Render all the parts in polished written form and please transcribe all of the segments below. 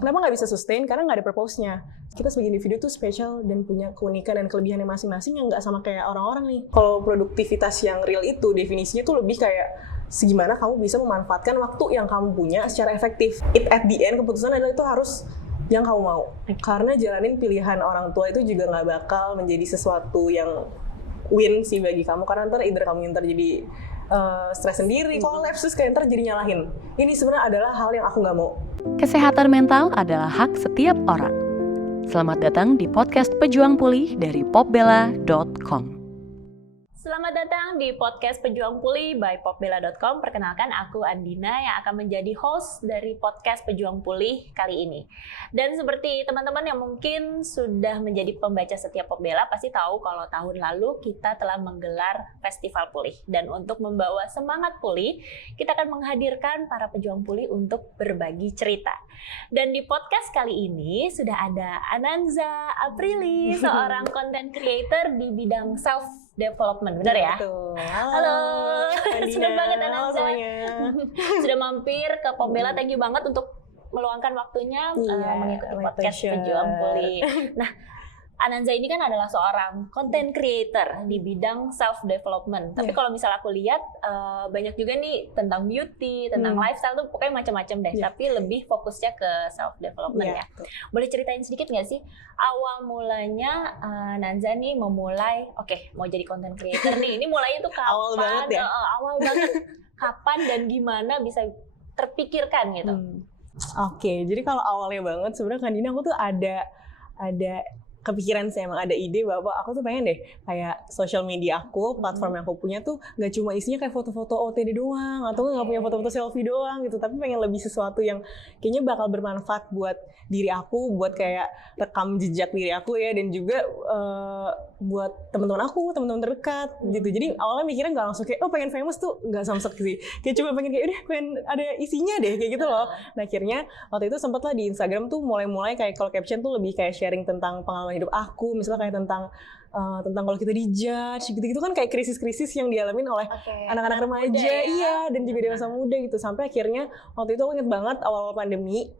Kenapa nggak bisa sustain? Karena nggak ada purpose-nya. Kita sebagai individu tuh spesial dan punya keunikan dan kelebihannya masing-masing yang nggak sama kayak orang-orang nih. Kalau produktivitas yang real itu definisinya tuh lebih kayak segimana kamu bisa memanfaatkan waktu yang kamu punya secara efektif. At the end keputusan adalah itu harus yang kamu mau. Karena jalanin pilihan orang tua itu juga nggak bakal menjadi sesuatu yang win sih bagi kamu. Karena ntar either kamu yang terjadi stres sendiri, kolaps, terus kayak ntar jadi nyalahin. Ini sebenarnya adalah hal yang aku nggak mau. Kesehatan mental adalah hak setiap orang. Selamat datang di podcast Pejuang Pulih dari popbella.com. Selamat datang di podcast Pejuang Pulih by popbella.com. Perkenalkan, aku Andina yang akan menjadi host dari podcast Pejuang Pulih kali ini. Dan seperti teman-teman yang mungkin sudah menjadi pembaca setiap Popbella pasti tahu kalau tahun lalu kita telah menggelar Festival Pulih. Dan untuk membawa semangat pulih, kita akan menghadirkan para pejuang pulih untuk berbagi cerita. Dan di podcast kali ini sudah ada Ananza Aprili, seorang content creator di bidang self-development, benar ya? Betul. Halo, senang banget Ananza. Sudah mampir ke Popbella, thank you banget untuk meluangkan waktunya mengikuti podcast Pejuang Pulih. Nah, Ananza ini kan adalah seorang content creator di bidang self-development. Tapi kalau misal aku lihat, banyak juga nih tentang beauty, tentang lifestyle tuh pokoknya macam-macam deh. Tapi lebih fokusnya ke self-development ya. Boleh ceritain sedikit nggak sih awal mulanya Ananza nih memulai, mau jadi content creator nih. Ini mulainya tuh kapan? Awal banget ya? Awal banget. Kapan dan gimana bisa terpikirkan gitu? Oke, jadi kalau awalnya banget sebenarnya kan ini aku tuh ada kepikiran sih, emang ada ide bahwa aku tuh pengen deh kayak social media aku, platform yang aku punya tuh nggak cuma isinya kayak foto-foto OTD doang atau nggak punya foto-foto selfie doang gitu, tapi pengen lebih sesuatu yang kayaknya bakal bermanfaat buat diri aku, buat kayak rekam jejak diri aku ya, dan juga buat teman-teman aku, teman-teman terdekat gitu. Jadi awalnya mikirnya nggak langsung kayak pengen famous tuh, nggak samsek sih, kayak cuma pengen kayak udah pengen ada isinya deh kayak gitu loh. Nah akhirnya waktu itu sempet lah di Instagram tuh mulai kayak kalau caption tuh lebih kayak sharing tentang pengalaman hidup aku, misalnya kayak tentang kalau kita dijudge gitu-gitu kan, kayak krisis-krisis yang dialamin oleh anak-anak remaja, dan juga dewasa muda gitu. Sampai akhirnya waktu itu aku inget banget awal-awal pandemi,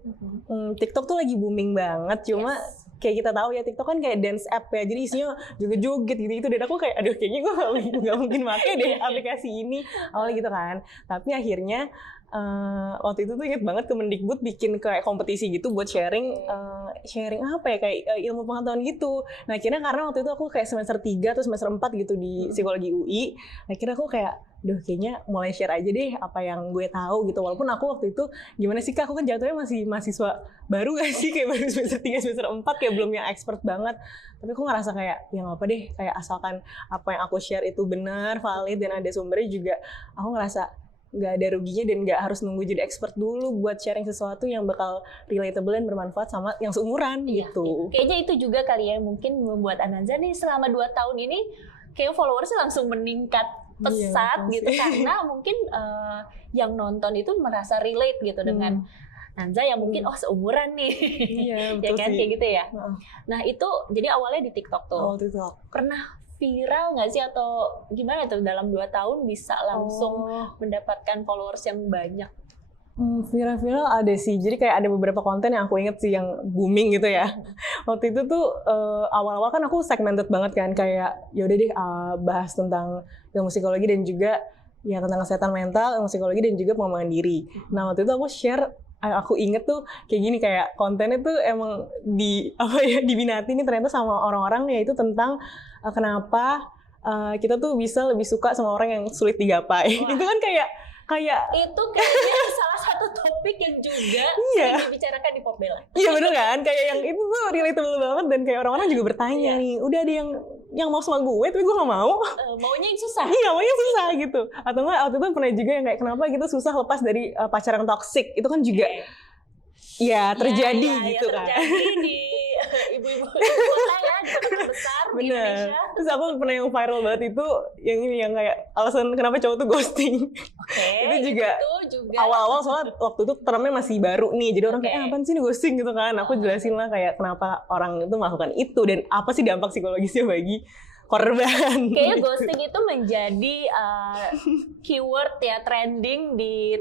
TikTok tuh lagi booming banget, cuma kayak kita tahu ya TikTok kan kayak dance app ya, jadi isinya juga joget gitu, dan aku kayak aduh kayaknya gue nggak mungkin pakai deh aplikasi ini awalnya gitu kan. Tapi akhirnya waktu itu tuh inget banget Kemendikbud bikin kayak kompetisi gitu buat sharing apa ya, kayak ilmu pengetahuan gitu. Nah akhirnya karena waktu itu aku kayak semester 3 atau semester 4 gitu di psikologi UI, akhirnya aku kayak kayaknya mulai share aja deh apa yang gue tahu gitu. Walaupun aku waktu itu gimana sih Kak, aku kan jatuhnya masih mahasiswa baru gak sih, kayak baru semester 3 semester 4, kayak belum yang expert banget. Tapi aku ngerasa kayak ya nggak apa deh, kayak asalkan apa yang aku share itu benar, valid, dan ada sumbernya juga, aku ngerasa nggak ada ruginya dan nggak harus nunggu jadi expert dulu buat sharing sesuatu yang bakal relatable dan bermanfaat sama yang seumuran gitu. Kayaknya itu juga kali ya mungkin membuat Ananza nih selama 2 tahun ini kayak followersnya langsung meningkat pesat gitu, karena mungkin yang nonton itu merasa relate gitu dengan Ananza yang mungkin seumuran nih, ya kan kayak gitu ya. Nah itu jadi awalnya di TikTok tuh. Pernah viral nggak sih atau gimana tuh dalam 2 tahun bisa langsung mendapatkan followers yang banyak? Viral ada sih, jadi kayak ada beberapa konten yang aku inget sih yang booming gitu ya. Waktu itu tuh awal-awal kan aku segmented banget kan, kayak yaudah deh bahas tentang ilmu psikologi dan juga ya tentang kesehatan mental, ilmu psikologi dan juga pengembangan diri. Nah waktu itu aku share, aku inget tuh kayak gini, kayak kontennya tuh emang diminati nih ternyata sama orang-orang, yaitu tentang kenapa kita tuh bisa lebih suka sama orang yang sulit digapai. Itu kan kayak itu kayaknya salah satu topik yang juga dibicarakan di Popbella. Iya bener kan, kayak yang itu tuh relatable banget, dan kayak orang-orang juga bertanya nih, udah ada yang mau sama gue tapi gue nggak mau. Maunya yang susah. Iya, maunya susah gitu. Atau enggak, waktu itu pernah juga yang kayak kenapa gitu susah lepas dari pacar yang toksik. Itu kan juga terjadi gitu kan. Terjadi di ibu-ibu kota ya, di kota besar di Indonesia. Terus aku pernah yang viral banget itu, yang kayak alasan kenapa cowok tuh ghosting. Itu juga awal-awal soalnya waktu itu termnya masih baru nih, jadi orang kayak apaan sih ini ghosting gitu kan. Aku jelasin lah kayak kenapa orang itu melakukan itu dan apa sih dampak psikologisnya bagi korban. Kayaknya ghosting itu menjadi keyword ya trending di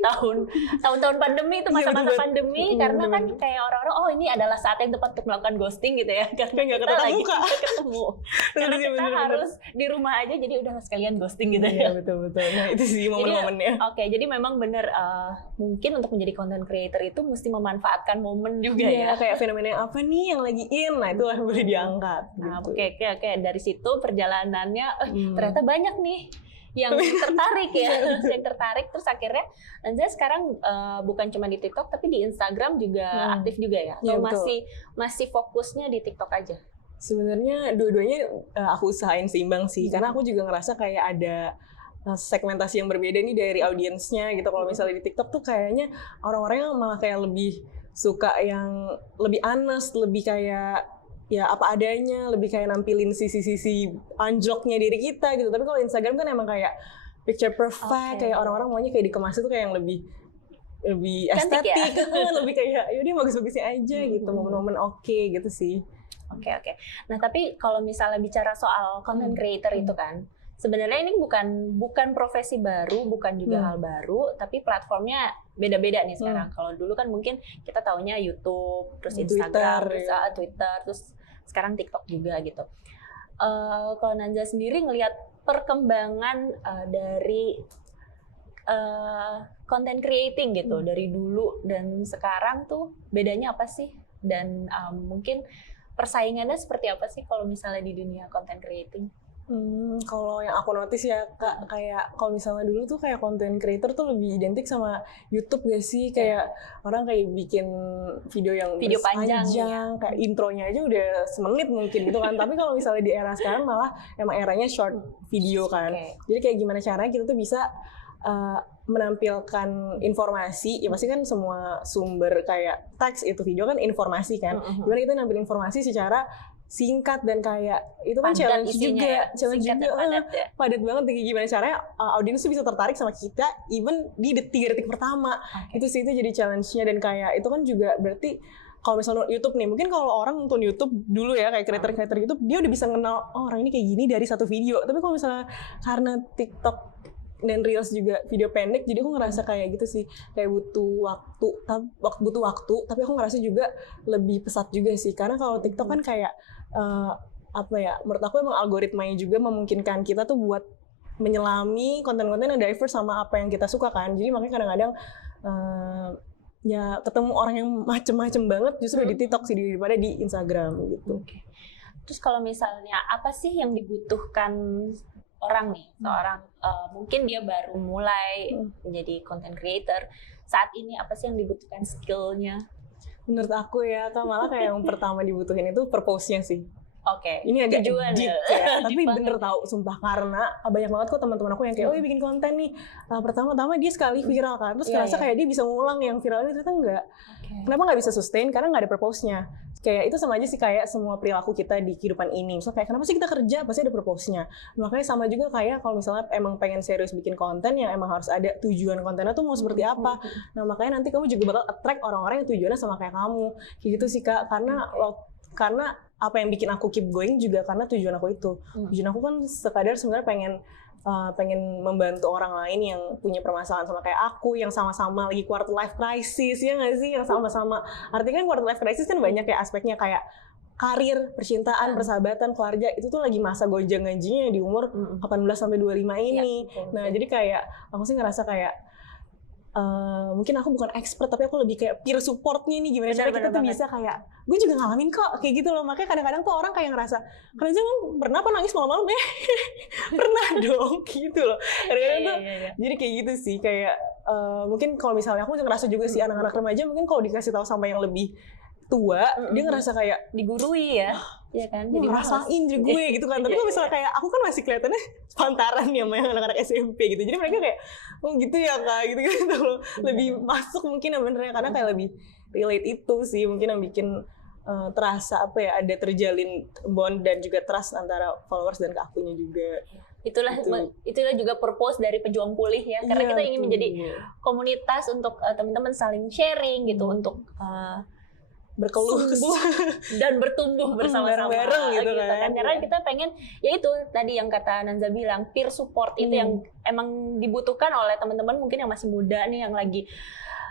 tahun-tahun pandemi itu, masa-masa pandemi, karena kan kayak orang-orang oh ini adalah saat yang tepat untuk melakukan ghosting gitu ya, karena nggak kita lagi ketemu. karena kita harus di rumah aja, jadi udah sekalian ghosting gitu ya. Betul. Nah itu sih momen-momennya. Oke, jadi memang benar mungkin untuk menjadi content creator itu mesti memanfaatkan momen juga ya. Kayak fenomena yang apa nih yang lagi in, nah itu yang boleh diangkat. Nah, gitu. oke, dari situ perjalanannya ternyata banyak nih yang tertarik ya, yang tertarik, terus akhirnya Nanza sekarang bukan cuma di TikTok tapi di Instagram juga aktif juga ya. Atau masih fokusnya di TikTok aja? Sebenarnya dua-duanya aku usahain seimbang sih, karena aku juga ngerasa kayak ada segmentasi yang berbeda nih dari audiensnya gitu. Kalau misalnya di TikTok tuh kayaknya orang-orang yang malah kayak lebih suka yang lebih honest, lebih kayak ya apa adanya, lebih kayak nampilin sisi-sisi anjloknya diri kita gitu. Tapi kalau Instagram kan emang kayak picture perfect, kayak orang-orang maunya kayak dikemas itu kayak yang lebih estetik ya? Lebih kayak yaudah bagus-bagusnya aja gitu, momen-momen oke gitu sih. Oke. Nah tapi kalau misalnya bicara soal content creator itu kan, sebenarnya ini bukan profesi baru, bukan juga hal baru, tapi platformnya beda-beda nih sekarang. Kalau dulu kan mungkin kita taunya YouTube, terus Instagram, Twitter, terus sekarang TikTok juga gitu. Kalau Nanza sendiri ngelihat perkembangan dari content creating gitu, dari dulu dan sekarang tuh bedanya apa sih? Dan mungkin persaingannya seperti apa sih kalau misalnya di dunia content creating? Kalau yang aku notice ya Kak, kayak kalau misalnya dulu tuh kayak content creator tuh lebih identik sama YouTube gak sih? Kayak orang kayak bikin video yang panjang ya. Kayak intronya aja udah semenit mungkin gitu kan. Tapi kalau misalnya di era sekarang malah emang eranya short video kan. Jadi kayak gimana caranya kita tuh bisa menampilkan informasi, ya pasti kan semua sumber kayak teks itu video kan informasi kan. Gimana kita nampilin informasi secara singkat dan kayak itu kan challenge juga, padat banget. Gimana caranya audiens tuh bisa tertarik sama kita even di 3 detik pertama. Itu sih, itu jadi challenge-nya. Dan kayak itu kan juga berarti kalau misalnya YouTube nih, mungkin kalau orang nonton YouTube dulu ya kayak creator YouTube, dia udah bisa kenal orang ini kayak gini dari satu video. Tapi kalau misalnya karena TikTok dan Reels juga video pendek, jadi aku ngerasa kayak gitu sih, kayak butuh waktu, tapi aku ngerasa juga lebih pesat juga sih, karena kalau TikTok kan kayak menurut aku emang algoritmanya juga memungkinkan kita tuh buat menyelami konten-konten yang diverse sama apa yang kita suka kan. Jadi makanya kadang-kadang ya ketemu orang yang macem-macem banget justru di TikTok sih daripada di Instagram gitu. Terus kalau misalnya apa sih yang dibutuhkan orang nih, seorang mungkin dia baru mulai menjadi content creator, saat ini apa sih yang dibutuhkan skillnya? Menurut aku ya, malah kayak yang pertama dibutuhin itu purpose-nya sih. Ini agak deep ya, tapi bener tahu sumpah, karena banyak banget kok teman-teman aku yang kayak bikin konten nih, pertama-tama dia sekali viral kan, terus ngerasa kayak dia bisa ngulang yang viral ini, ternyata enggak. Kenapa nggak bisa sustain? Karena nggak ada purpose-nya. Kayak itu sama aja sih kayak semua perilaku kita di kehidupan ini. Misalnya kayak kenapa sih kita kerja? Pasti ada purpose-nya. Makanya sama juga kayak kalau misalnya emang pengen serius bikin konten, yang emang harus ada tujuan kontennya tuh mau seperti apa. Nah makanya nanti kamu juga bakal attract orang-orang yang tujuannya sama kayak kamu. Kayak gitu sih Kak. Karena apa yang bikin aku keep going juga karena tujuan aku itu. Tujuan aku kan sekadar sebenarnya pengen membantu orang lain yang punya permasalahan sama kayak aku, yang sama-sama lagi quarter life crisis, ya nggak sih? Yang sama-sama, artinya kan quarter life crisis kan banyak kayak aspeknya, kayak karir, percintaan, persahabatan, keluarga, itu tuh lagi masa gonjang-ganjingnya di umur 18-25 ini. Nah jadi kayak aku sih ngerasa kayak mungkin aku bukan expert, tapi aku lebih kayak peer supportnya nih, gimana cara kita tuh bisa kayak, gue juga ngalamin kok kayak gitu loh. Makanya kadang-kadang tuh orang kayak ngerasa, karena jangan pernah apa nangis malam-malam ya? Pernah dong gitu loh. Kadang-kadang tuh jadi kayak gitu sih, kayak mungkin kalau misalnya aku ngerasa juga sih anak-anak remaja mungkin kalau dikasih tahu sama yang lebih tua, dia ngerasa kayak digurui ya. Iya kan, jadi ngerasain juga gue gitu kan. Tapi kalau misalnya kayak aku kan masih kelihatannya pantaran ya sama yang anak-anak SMP gitu. Jadi mereka kayak, oh gitu ya Kak, gitu loh. Lebih masuk mungkin ya benernya, karena kayak lebih relate itu sih mungkin yang bikin terasa apa ya, ada terjalin bond dan juga trust antara followers dan ke akunya juga. Itulah juga purpose dari Pejuang Pulih ya, karena kita ingin menjadi komunitas untuk teman-teman saling sharing gitu, untuk berkeluh sembuh dan bertumbuh bersama-sama bareng-bareng gitu kan. Karena kita pengen, ya itu tadi yang kata Nanza bilang, peer support itu yang emang dibutuhkan oleh teman-teman mungkin yang masih muda nih, yang lagi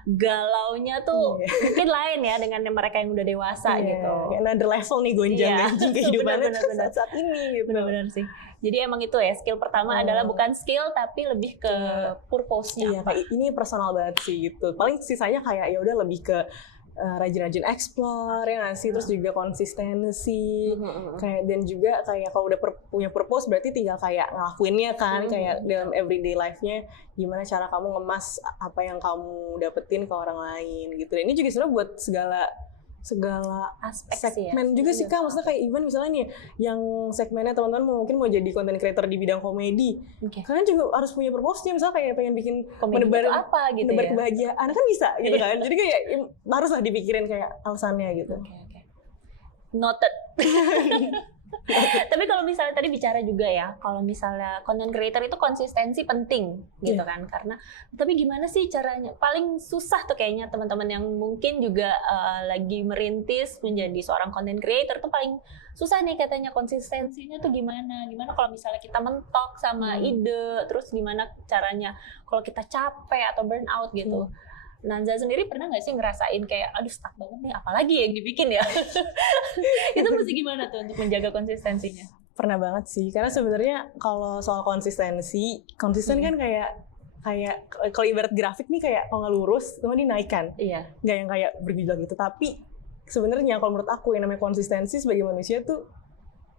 galaunya tuh mungkin lain ya dengan mereka yang udah dewasa gitu. Another level nih gonjang-ganjing kehidupannya saat ini gitu. Benar-benar sih. Jadi emang itu ya, skill pertama adalah bukan skill tapi lebih ke purpose-nya. Iya, kayak ini personal banget sih gitu. Paling sisanya kayak ya udah lebih ke rajin-rajin explore ya nggak sih, terus juga konsistensi kayak, dan juga kayak kalau udah punya purpose berarti tinggal kayak ngelakuinnya kan, kayak dalam everyday life-nya gimana cara kamu ngemas apa yang kamu dapetin ke orang lain gitu. Dan ini juga sebenarnya buat segala aspek segmen sih ya. juga sih Kak, maksudnya kayak even misalnya nih yang segmennya teman-teman mungkin mau jadi content creator di bidang komedi, kalian juga harus punya purpose-nya, misalnya kayak pengen bikin menebar apa gitu menebar ya, kebahagiaan kan bisa gitu kan, jadi kayak haruslah dipikirin kayak alasannya gitu. Noted. Tapi kalau misalnya tadi bicara juga ya, kalau misalnya content creator itu konsistensi penting gitu kan, karena tapi gimana sih caranya? Paling susah tuh kayaknya teman-teman yang mungkin juga lagi merintis menjadi seorang content creator tuh paling susah nih katanya, konsistensinya tuh gimana kalau misalnya kita mentok sama ide, terus gimana caranya kalau kita capek atau burn out gitu. Nanza sendiri pernah nggak sih ngerasain kayak aduh stuck banget nih, apalagi yang dibikin ya? Itu mesti gimana tuh untuk menjaga konsistensinya? Pernah banget sih, karena sebenarnya kalau soal konsisten kan kayak kalau ibarat grafik nih, kayak kalau nggak lurus cuma dinaikkan, nggak yang kayak bergejolak gitu. Tapi sebenarnya kalau menurut aku yang namanya konsistensi sebagai manusia tuh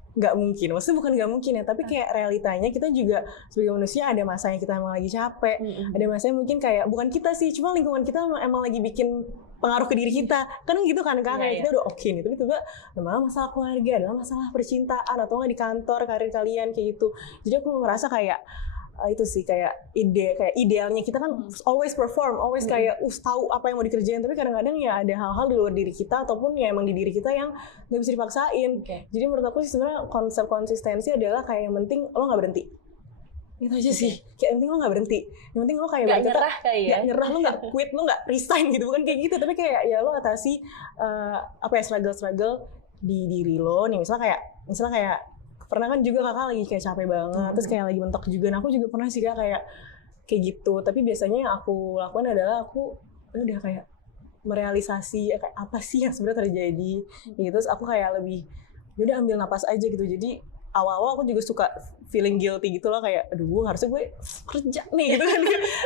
nggak mungkin, maksudnya bukan nggak mungkin ya, tapi kayak realitanya kita juga sebagai manusia ada masanya kita emang lagi capek, ada masanya mungkin kayak bukan kita sih, cuma lingkungan kita emang lagi bikin pengaruh ke diri kita, kan gitu kan Kak, kayak kita udah oke nih, tapi tiba ada masalah keluarga, ada masalah percintaan, atau nggak di kantor, karir kalian kayak gitu. Jadi aku ngerasa kayak itu sih kayak idealnya kita kan always perform, always kayak tahu apa yang mau dikerjain, tapi kadang-kadang ya ada hal-hal di luar diri kita ataupun ya emang di diri kita yang nggak bisa dipaksain. Jadi menurut aku sih sebenarnya konsep konsistensi adalah kayak yang penting lo nggak berhenti. Itu aja sih, kayak yang penting lo nggak berhenti, yang penting lo kayak nggak nyerah kayak ya, nggak nyerah, lo nggak quit, lo nggak resign gitu, bukan kayak gitu, tapi kayak ya lo atasi struggle di diri lo nih, misalnya kayak pernah kan juga kakak lagi kayak capek banget, terus kayak lagi mentok juga. Nah aku juga pernah sih Kak kayak gitu. Tapi biasanya yang aku lakukan adalah aku udah kayak merealisasi kayak apa sih yang sebenarnya terjadi. Gitu. Terus aku kayak lebih udah ambil napas aja gitu. Jadi awal-awal aku juga suka feeling guilty gitu lah, kayak aduh harusnya gue kerja nih gitu kan,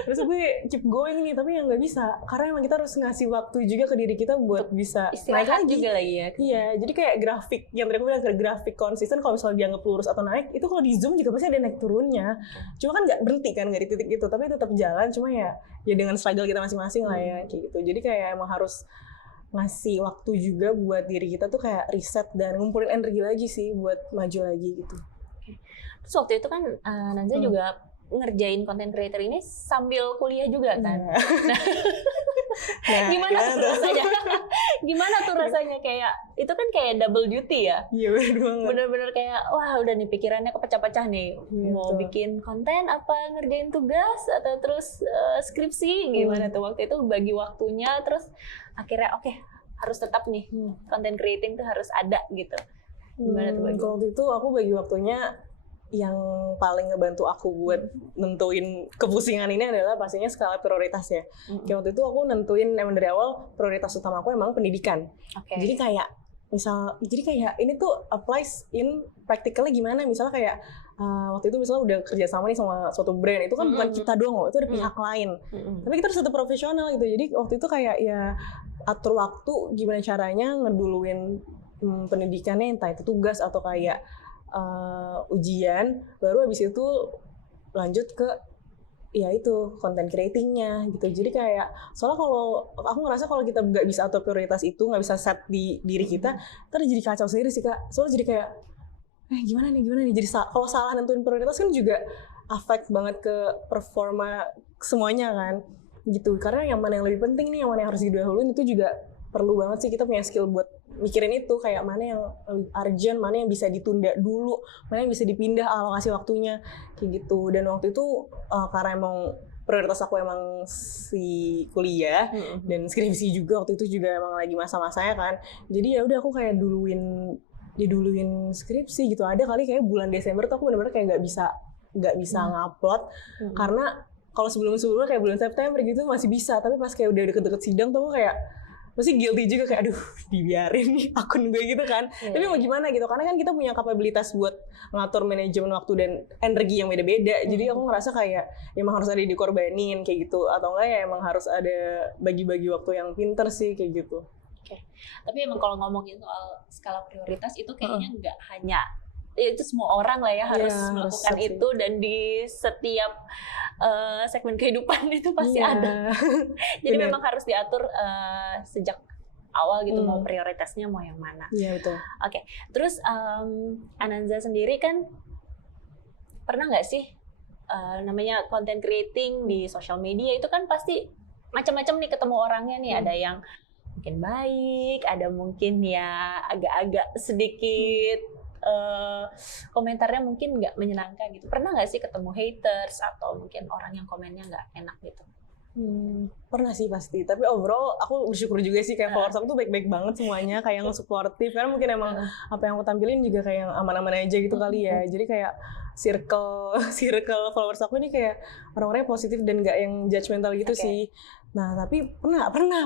harusnya gue keep going nih, tapi yang nggak bisa karena emang kita harus ngasih waktu juga ke diri kita buat bisa naik lagi juga lagi ya. Iya, jadi kayak grafik yang tadi aku bilang, grafik konsisten kalau misalnya dianggap lurus atau naik, itu kalau di zoom juga pasti ada naik turunnya, cuma kan nggak berhenti kan, nggak di titik itu, tapi tetap jalan, cuma ya dengan struggle kita masing-masing lah ya kayak gitu. Jadi kayak emang harus ngasih waktu juga buat diri kita tuh kayak reset dan ngumpulin energi lagi sih buat maju lagi gitu. Terus waktu itu kan Nanza juga ngerjain content creator ini sambil kuliah juga kan. Nah, gimana tuh rasanya? Gimana tuh rasanya, kayak itu kan kayak double duty ya? Iya bener. Bener-bener kayak wah udah nih pikirannya kepecah-pecah nih. Mau bikin konten apa ngerjain tugas atau terus skripsi, gimana tuh waktu itu bagi waktunya, terus akhirnya oke, harus tetap nih content creating tuh harus ada gitu. Gimana tuh bagi? Waktu itu aku bagi waktunya, yang paling ngebantu aku buat nentuin kepusingan ini adalah pastinya skala prioritas ya. Kayak waktu itu aku nentuin emang dari awal prioritas utama aku emang pendidikan. Jadi kayak ini tuh applies in practically gimana, misalnya kayak waktu itu misalnya udah kerja sama nih sama suatu brand, itu kan bukan kita doang loh, itu ada pihak lain. Tapi kita harus tetap profesional gitu. Jadi waktu itu kayak ya atur waktu gimana caranya ngeduluin pendidikannya, entah itu tugas atau kayak ujian, baru habis itu lanjut ke ya itu content creatingnya gitu. Jadi kayak soalnya kalau aku ngerasa kalau kita nggak bisa atur prioritas itu, nggak bisa set di diri kita, ntar jadi kacau sendiri sih Kak. Soalnya jadi kayak gimana nih, jadi kalau salah nentuin prioritas kan juga affect banget ke performa semuanya kan gitu. Karena yang mana yang lebih penting nih, yang mana yang harus didahuluin, itu juga perlu banget sih kita punya skill buat mikirin itu, kayak mana yang lebih urgent, mana yang bisa ditunda dulu, mana yang bisa dipindah alokasi waktunya kayak gitu. Dan waktu itu karena emang prioritas aku emang si kuliah dan skripsi juga waktu itu juga emang lagi masa-masanya kan. Jadi ya udah aku kayak diduluin skripsi gitu. Ada kali kayak bulan Desember tuh aku benar-benar kayak nggak bisa ngupload karena kalau sebelum-sebelumnya kayak bulan September gitu masih bisa, tapi pas kayak udah deket-deket sidang tuh aku kayak masih guilty juga kayak aduh dibiarin nih akun gue gitu kan. Tapi mau gimana gitu, karena kan kita punya kapabilitas buat ngatur manajemen waktu dan energi yang beda-beda. Jadi aku ngerasa kayak emang harus ada dikorbanin kayak gitu, atau enggak ya emang harus ada bagi-bagi waktu yang pinter sih kayak gitu. Oke. Tapi emang kalau ngomongin soal skala prioritas itu kayaknya nggak hanya itu, semua orang lah ya harus melakukan itu, dan di setiap segmen kehidupan itu pasti ada. Jadi memang harus diatur sejak awal gitu, mau prioritasnya mau yang mana. Iya betul. Oke. Terus Ananza sendiri kan pernah nggak sih namanya content creating di social media itu kan pasti macam-macam nih ketemu orangnya nih, ada yang mungkin baik, ada mungkin ya agak-agak sedikit komentarnya mungkin nggak menyenangkan gitu. Pernah nggak sih ketemu haters atau mungkin orang yang komennya nggak enak gitu? Pernah sih pasti, tapi overall aku bersyukur juga sih kayak followers aku tuh baik-baik banget semuanya, kayak yang supportive, karena mungkin emang apa yang aku tampilin juga kayak yang aman-aman aja gitu kali ya. Jadi kayak circle followers aku ini kayak orang-orangnya positif dan nggak yang judgmental gitu sih. Nah tapi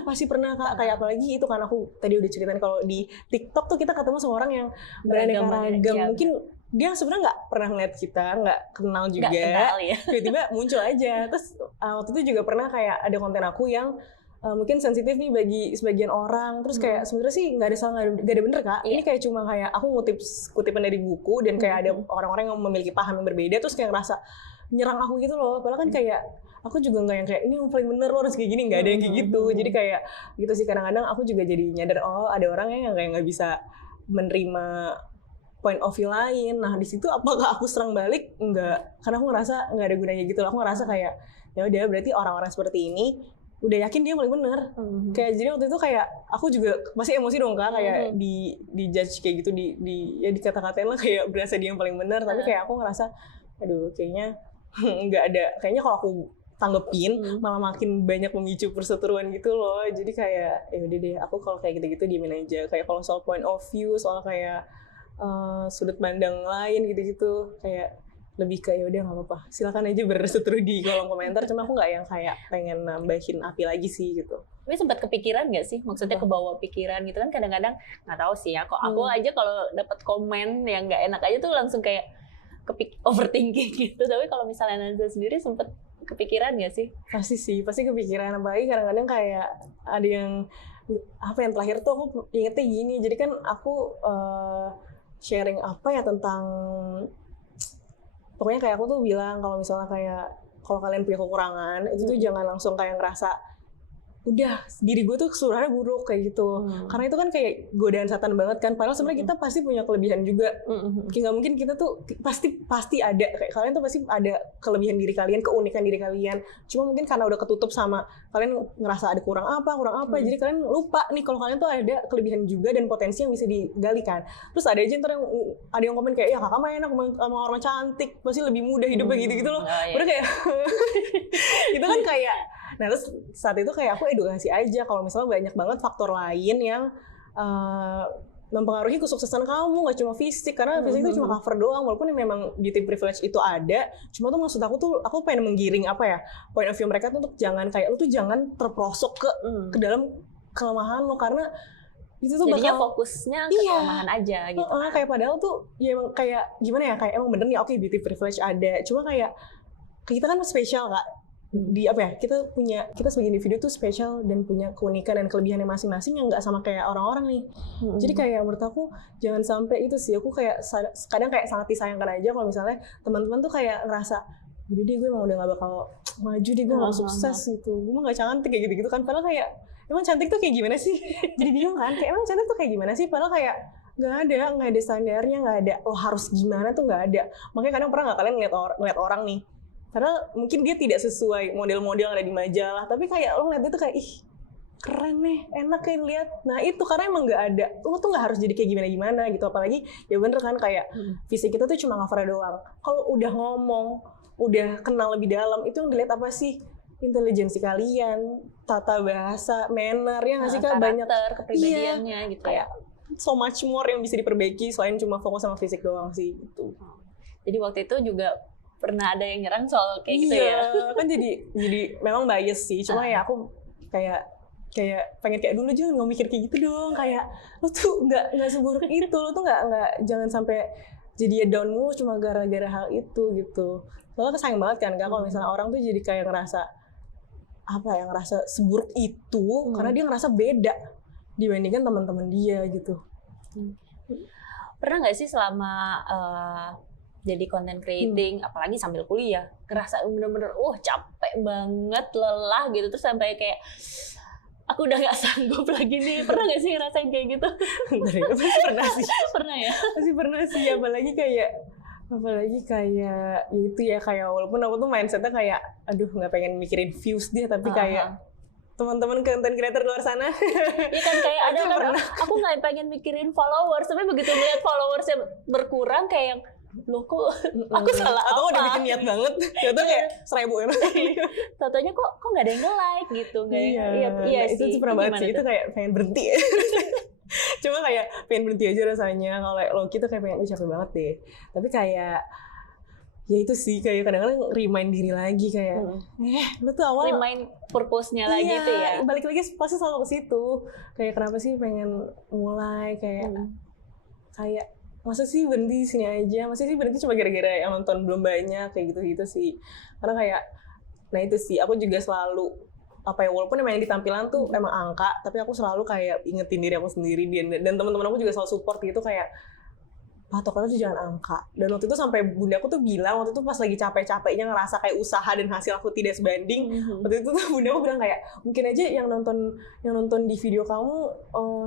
pasti pernah Kak, kayak apalagi itu kan aku tadi udah ceritain kalau di TikTok tuh kita ketemu sama orang yang beraneka ragam. Mungkin dia sebenarnya nggak pernah ngeliat kita, nggak kenal juga, tiba-tiba muncul aja. Terus waktu itu juga pernah kayak ada konten aku yang mungkin sensitif nih bagi sebagian orang. Terus kayak sebenarnya sih nggak ada salah, nggak ada bener Kak. Ini kayak cuma kayak aku kutipan dari buku dan kayak ada orang-orang yang memiliki paham yang berbeda, terus kayak ngerasa nyerang aku gitu loh. Padahal kan kayak aku juga nggak yang kayak ini yang paling bener lo harus kayak gini, nggak ada yang kayak gitu. Jadi kayak gitu sih, kadang-kadang aku juga jadi nyadar ada orang yang kayak nggak bisa menerima point of view lain. Nah di situ apakah aku serang balik? Enggak, karena aku ngerasa nggak ada gunanya gitu loh. Aku ngerasa kayak ya udah berarti orang-orang seperti ini udah yakin dia paling bener. Kayak jadi waktu itu kayak aku juga pasti emosi dong Kak, kayak di judge kayak gitu, ya dikata-katain lah kayak berasa dia yang paling bener. Tapi kayak aku ngerasa aduh kayaknya nggak ada, kayaknya kalau aku tanggepin malah makin banyak memicu perseteruan gitu loh. Jadi kayak ya udah deh, aku kalau kayak gitu-gitu diemin aja. Kayak kalau soal point of view, soal kayak sudut pandang lain gitu-gitu, kayak lebih kayak udah nggak apa-apa, silakan aja berseteru di kolom komentar. Cuma aku nggak yang kayak pengen nambahin api lagi sih gitu. Tapi sempat kepikiran nggak sih, maksudnya kebawa pikiran gitu kan? Kadang-kadang nggak tahu sih ya, kok aku aja kalau dapat komen yang nggak enak aja tuh langsung kayak overthinking gitu. Tapi kalau misalnya Ananza sendiri sempat kepikiran nggak sih? Pasti kepikiran. Apalagi kadang-kadang kayak ada yang apa yang terakhir tuh aku ingetnya gini. Jadi kan aku sharing apa ya tentang, pokoknya kayak aku tuh bilang kalau misalnya kayak kalau kalian punya kekurangan itu tuh jangan langsung kayak ngerasa udah diri gue tuh keseluruhannya buruk kayak gitu. Karena itu kan kayak godaan setan banget kan. Padahal sebenarnya kita pasti punya kelebihan juga. Kayak nggak mungkin kita tuh pasti ada, kayak kalian tuh pasti ada kelebihan diri kalian, keunikan diri kalian. Cuma mungkin karena udah ketutup sama kalian ngerasa ada kurang apa, jadi kalian lupa nih kalau kalian tuh ada kelebihan juga dan potensi yang bisa digali kan. Terus ada aja ntar yang ada yang komen kayak ya kakak mah enak sama orang cantik, pasti lebih mudah hidupnya gitu loh. Udah kayak itu kan kayak. Nah terus saat itu kayak aku edukasi aja kalau misalnya banyak banget faktor lain yang mempengaruhi kesuksesan kamu, nggak cuma fisik, karena fisik itu cuma cover doang. Walaupun memang beauty privilege itu ada, cuma tuh maksud aku tuh aku pengen menggiring apa ya point of view mereka tuh untuk jangan kayak lu tuh jangan terprosok ke dalam kelemahan lo, karena itu tuh jadinya bakal fokusnya ke kelemahan aja gitu. Kayak padahal tuh ya emang kayak gimana ya, kayak emang bener nih oke, beauty privilege ada, cuma kayak kita kan spesial Kak. Di apa ya, kita sebagai individu tuh spesial dan punya keunikan dan kelebihannya masing-masing yang nggak sama kayak orang-orang nih. Jadi kayak menurut aku jangan sampai itu sih. Aku kayak kadang kayak sangat disayangkan aja kalau misalnya teman-teman tuh kayak ngerasa jadi deh gue emang udah nggak bakal maju deh, gue nggak sukses gitu, gue mah nggak cantik kayak gitu-gitu kan. Padahal kayak emang cantik tuh kayak gimana sih? Jadi bingung kan, kayak emang cantik tuh kayak gimana sih? Padahal kayak nggak ada standarnya, nggak ada harus gimana tuh nggak ada. Makanya kadang pernah nggak kalian ngeliat orang nih, padahal mungkin dia tidak sesuai model-model yang ada di majalah, tapi kayak lo ngeliat dia tuh kayak ih keren nih, enak kayak lihat. Nah itu karena emang nggak ada, lo tuh nggak harus jadi kayak gimana gitu. Apalagi ya bener kan kayak fisik kita tuh cuma cover doang. Kalau udah ngomong udah kenal lebih dalam, itu yang dilihat apa sih? Intelijensi kalian, tata bahasa, manner, ya nggak sih Kak? Banyak kepribadiannya gitu ya. Kayak so much more yang bisa diperbaiki selain cuma fokus sama fisik doang sih gitu. Jadi waktu itu juga pernah ada yang nyerang soal kayak gitu ya? Iya, kan jadi memang bias sih. Cuma ya aku kayak pengen kayak dulu jangan nggak mikir kayak gitu dong. Kayak lu tuh nggak seburuk itu, lu tuh nggak jangan sampai jadi down mulu cuma gara-gara hal itu gitu. Soalnya sayang banget kan Kak kalau misalnya orang tuh jadi kayak ngerasa seburuk itu karena dia ngerasa beda dibandingkan teman-teman dia gitu. Pernah nggak sih selama jadi content creating, apalagi sambil kuliah, ngerasa bener-bener capek banget, lelah gitu, terus sampai kayak aku udah nggak sanggup lagi nih. Pernah nggak sih ngerasain kayak gitu? Pasti pernah sih. Pernah ya? Pasti pernah sih, apalagi kayak itu ya, kayak walaupun aku tuh mindsetnya kayak aduh nggak pengen mikirin views dia, tapi kayak teman-teman content creator luar sana iya kan kayak ada kan aku nggak pengen mikirin followers, tapi begitu melihat followersnya berkurang kayak loh kok aku salah apa? Atau udah bikin niat banget, itu kayak 1.000 ya. Contohnya kok nggak ada yang nge-like gitu, nggak iya itu sih. Itu pernah banget sih, itu kayak pengen berhenti. Cuma kayak pengen berhenti aja rasanya. Kalau Loki tuh kayak pengen capek banget deh. Tapi kayak ya itu sih, kayak kadang-kadang remind diri lagi kayak lu tuh awal remind purpose-nya lagi tuh ya. Balik lagi pasti selalu ke situ. Kayak kenapa sih pengen mulai kayak masa sih berhenti di sini aja, masa sih berhenti cuma gara-gara yang nonton belum banyak, kayak gitu-gitu sih. Karena kayak nah itu sih, aku juga selalu walaupun emang yang di tampilan tuh emang angka, tapi aku selalu kayak ingetin diri aku sendiri, dan teman-teman aku juga selalu support gitu, kayak patokannya tuh jangan angka. Dan waktu itu sampai bunda aku tuh bilang, waktu itu pas lagi capek-capeknya ngerasa kayak usaha dan hasil aku tidak sebanding, waktu itu tuh bunda aku bilang kayak mungkin aja yang nonton di video kamu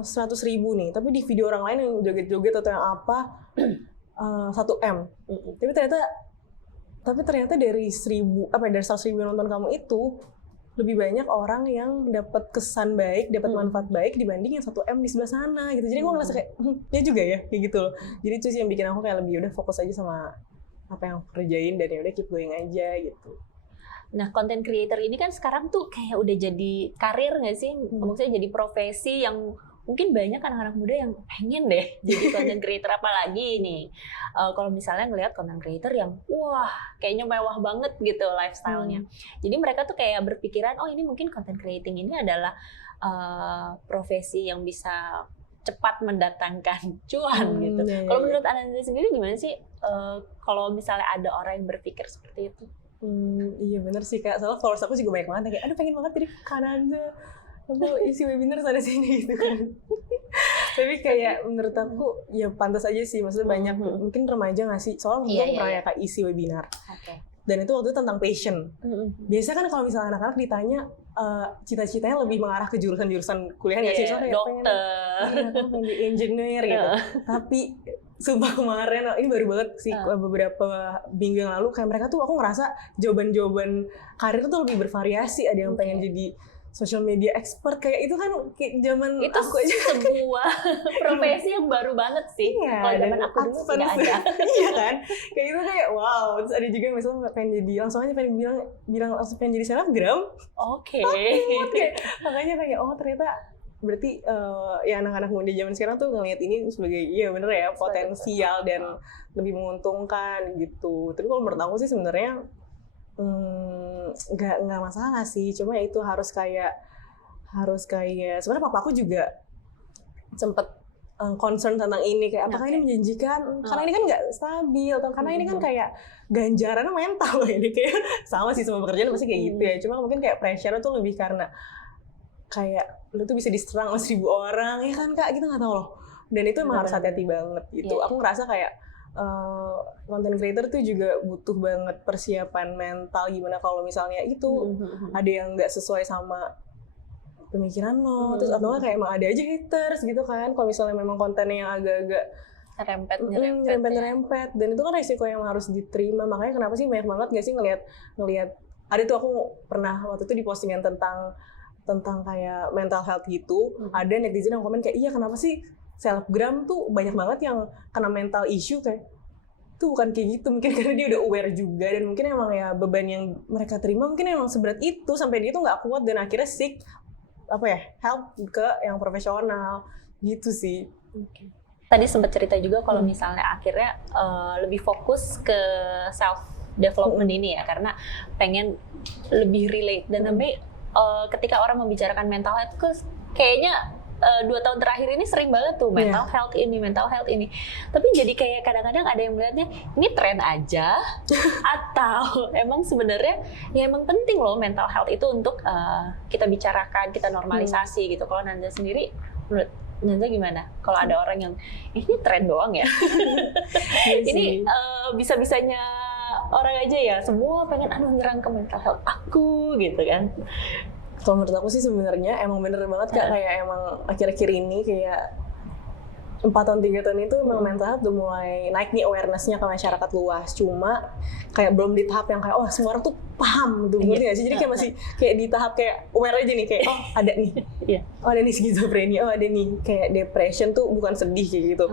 100.000 nih, tapi di video orang lain yang joget-joget atau yang apa 1M. Tapi ternyata dari 100.000 yang nonton kamu itu lebih banyak orang yang dapat kesan baik, dapat manfaat baik dibanding yang 1M di sebelah sana gitu. Jadi gue ngerasa kayak ya juga ya kayak gitu loh. Jadi itu sih yang bikin aku kayak lebih udah fokus aja sama apa yang aku kerjain, dan ya udah keep going aja gitu. Nah, content creator ini kan sekarang tuh kayak udah jadi karir nggak sih? Maksudnya jadi profesi yang mungkin banyak anak-anak muda yang pengen deh jadi content creator, apalagi nih kalau misalnya ngelihat content creator yang wah kayaknya mewah banget gitu lifestyle-nya. Jadi mereka tuh kayak berpikiran ini mungkin content creating ini adalah profesi yang bisa cepat mendatangkan cuan gitu. Kalau menurut Ananda sendiri gimana sih kalau misalnya ada orang yang berpikir seperti itu? Iya bener sih Kak, soalnya followers aku juga banyak banget kayak aduh pengen banget jadi Ananda, aku isi webinar sana sini gitu kan. Tapi kayak menurut aku ya pantas aja sih, maksudnya banyak mungkin remaja nggak sih, soalnya aku pernah kayak isi webinar. Dan itu waktu itu tentang passion. Biasanya kan kalau misalnya anak-anak ditanya cita-citanya lebih mengarah ke jurusan kuliah nggak sih? Soalnya dokter, pengen jadi engineer gitu. Tapi sumpah kemarin, ini baru banget sih beberapa minggu yang lalu, kayak mereka tuh aku ngerasa jawaban-jawaban karir tuh lebih bervariasi. Ada yang pengen jadi social media expert, kayak itu kan kayak zaman itu aku aja sebuah profesi yang baru banget sih. Kalau zaman aku dulu tidak ada. Iya kan, kayak itu kayak wow. Terus ada juga yang misalnya pengen jadi, langsung aja pengen bilang langsung pengen jadi selebgram. Oke. Makanya kayak ternyata berarti ya anak-anak muda zaman sekarang tuh ngelihat ini sebagai iya bener ya potensial dan lebih menguntungkan gitu. Tapi kalau menurut aku sih sebenarnya nggak masalah sih, cuma ya itu harus kayak sebenarnya papa aku juga sempet concern tentang ini, kayak apakah ini menjanjikan, karena ini kan nggak stabil, atau karena ini kan kayak ganjarannya mental ini, kayak sama sih semua pekerjaan pasti kayak gitu ya, cuma mungkin kayak pressure tuh lebih karena kayak lu tuh bisa diserang sama 1.000 orang ya kan Kak, kita nggak tahu loh, dan itu emang harus hati-hati banget gitu. Aku ngerasa kayak content creator tuh juga butuh banget persiapan mental, gimana kalau misalnya itu ada yang nggak sesuai sama pemikiran lo, terus atau kayak emang ada aja haters gitu kan, kalau misalnya memang kontennya yang agak-agak nyerempet, dan itu kan resiko yang harus diterima. Makanya kenapa sih banyak banget nggak sih ngelihat ada tuh, aku pernah waktu itu di postingan tentang kayak mental health gitu, ada netizen yang komen kayak iya kenapa sih selebgram tuh banyak banget yang kena mental issue, kayak tuh bukan kayak gitu, mungkin karena dia udah aware juga dan mungkin emang ya beban yang mereka terima mungkin emang seberat itu sampai dia tuh nggak kuat dan akhirnya seek help ke yang profesional gitu sih. Tadi sempat cerita juga kalau misalnya akhirnya lebih fokus ke self development ini ya, karena pengen lebih relate dan sampai ketika orang membicarakan mental health kayaknya 2 tahun terakhir ini sering banget tuh mental health ini. Tapi jadi kayak kadang-kadang ada yang melihatnya ini tren aja atau emang sebenarnya ya emang penting loh mental health itu untuk kita bicarakan, kita normalisasi gitu. Kalau Nanza sendiri, menurut Nanza gimana? Kalau ada orang yang ini tren doang ya, ini bisa-bisanya orang aja ya, semua pengen nyerang ke mental health aku gitu kan. Kalau menurut aku sih sebenarnya emang bener banget Kak, kayak emang akhir-akhir ini kayak 4 tahun 3 tahun itu emang mental health udah mulai naik nih awareness-nya ke masyarakat luas. Cuma kayak belum di tahap yang kayak semua orang tuh paham gitu, ngerti gak sih? Jadi kayak masih kayak di tahap kayak aware aja nih, kayak ada nih, ada nih skizofrenia, ada nih kayak depression tuh bukan sedih kayak gitu.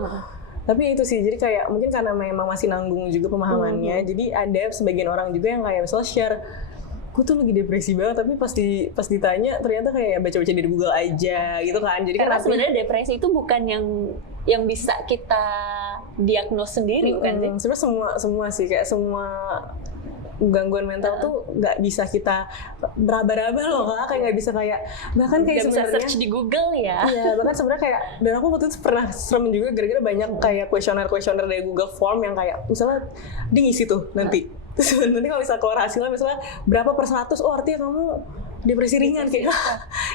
Tapi itu sih, jadi kayak mungkin karena memang masih nanggung juga pemahamannya, jadi ada sebagian orang juga yang kayak misalnya share, gue tuh lagi depresi banget, tapi pas ditanya ternyata kayak baca-baca di Google aja gitu kan. Jadi karena kan sebenarnya depresi itu bukan yang bisa kita diagnos sendiri bukan sih? Sebenarnya semua sih, kayak semua gangguan mental tuh nggak bisa kita beraba-raba loh Kak, kayak nggak bisa kayak bahkan kayak sebenarnya search di Google ya. Iya, bahkan sebenarnya kayak, dan aku waktu itu pernah serem juga gara-gara banyak kayak kuesioner dari Google Form yang kayak misalnya dia ngisi tuh nanti terus nanti kalau misalnya keluar hasilnya misalnya berapa per 100, artinya kamu depresi ringan kayak